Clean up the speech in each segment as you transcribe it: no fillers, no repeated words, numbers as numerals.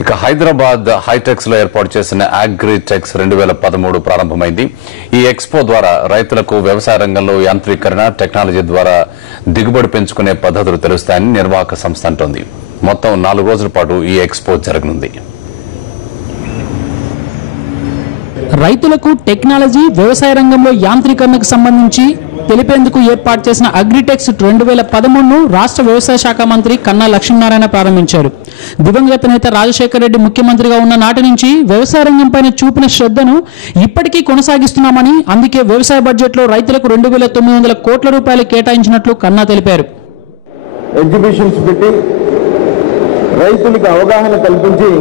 ఇక హైదరాబాద్ హైటెక్స్ లో ఏర్పాటు చేసిన అగ్రిటెక్స్ 2013 ప్రారంభమైంది. ఈ ఎక్స్పో ద్వారా రైతులకు వ్యవసాయ రంగంలో యాంత్రీకరణ, టెక్నాలజీ ద్వారా దిగుబడి పెంచుకునే పద్ధతులు తెలుస్తాయని నిర్వాహక సంస్థ అంటోంది. మొత్తం 4 రోజుల పాటు ఈ ఎక్స్పో జరగనుంది. రైతులకు టెక్నాలజీ, వ్యవసాయ రంగంలో యాంత్రీకరణకు సంబంధించి తెలిపేందుకు ఏర్పాటు చేసిన అగ్రిటెక్స్ 2013ను రాష్ట్ర వ్యవసాయ శాఖ మంత్రి కన్నా లక్ష్మీనారాయణ ప్రారంభించారు. దివంగత నేత రాజశేఖర రెడ్డి ముఖ్యమంత్రిగా ఉన్న నాటి నుంచి వ్యవసాయ రంగంపైన చూపిన శ్రద్ధను ఇప్పటికీ కొనసాగిస్తున్నామని, అందుకే వ్యవసాయ బడ్జెట్లో రైతులకు 2900 కోట్ల రూపాయలు కేటాయించినట్లు కన్నా తెలిపారు. ఎగ్జిబిషన్స్ పెట్టి రైతులకు అవగాహన కల్పించి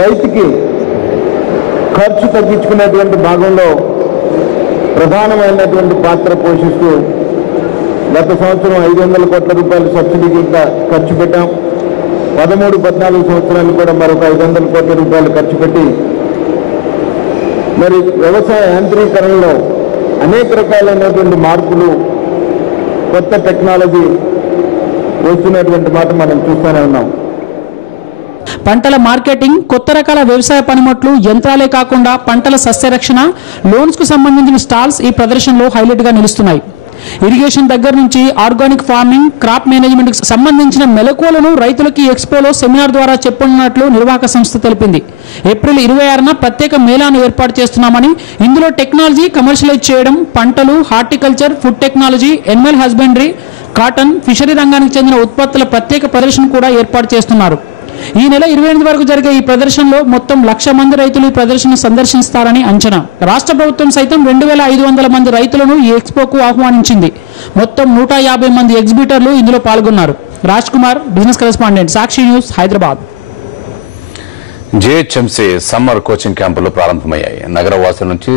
రైతుకి ఖర్చు తగ్గించుకునేటువంటి భాగంలో ప్రధానమైనటువంటి పాత్ర పోషిస్తూ గత సంవత్సరం 500 కోట్ల రూపాయలు సబ్సిడీ కింద ఖర్చు పెట్టాం. 13-14 సంవత్సరాలు కూడా మరొక 500 కోట్ల రూపాయలు ఖర్చు పెట్టి మరి వ్యవసాయ యాంత్రీకరణలో అనేక రకాలైనటువంటి మార్పులు, కొత్త టెక్నాలజీ వస్తున్నటువంటి మాట మనం చూస్తూనే ఉన్నాం. పంటల మార్కెటింగ్, కొత్త రకాల వ్యవసాయ పనిముట్లు, యంత్రాలే కాకుండా పంటల సస్యరక్షణ, లోన్స్ కు సంబంధించిన స్టాల్స్ ఈ ప్రదర్శనలో హైలైట్ గా నిలుస్తున్నాయి. ఇరిగేషన్ దగ్గర నుంచి ఆర్గానిక్ ఫార్మింగ్, క్రాప్ మేనేజ్మెంట్ కు సంబంధించిన మెలకువలను రైతులకి ఎక్స్పోలో సెమినార్ ద్వారా చెప్పనున్నట్లు నిర్వాహక సంస్థ తెలిపింది. ఏప్రిల్ 26న ప్రత్యేక మేళాను ఏర్పాటు చేస్తున్నామని, ఇందులో టెక్నాలజీ కమర్షియలైజ్ చేయడం, పంటలు, horticulture, food technology, Animal husbandry, cotton, fishery రంగానికి చెందిన ఉత్పత్తుల ప్రత్యేక ప్రదర్శన కూడా ఏర్పాటు చేస్తున్నారు. ఈ నెల 28 వరకు జరిగే ఈ ప్రదర్శనలో మొత్తం 1,00,000 మంది రైతులు ఈ ప్రదర్శన సందర్శిస్తారని అంచనా. రాష్ట్ర ప్రభుత్వం సైతం 2,500 మంది రైతులను ఈ ఎక్స్పోకు ఆహ్వానించింది. మొత్తం 150 మంది ఎగ్జిబిటర్లు ఇందులో పాల్గొన్నారు. Raj Kumar, business correspondent, Sakshi news, Hyderabad. GHMC summer coaching క్యాంపులు ప్రారంభమయ్యాయి. నగర వాసుల నుంచి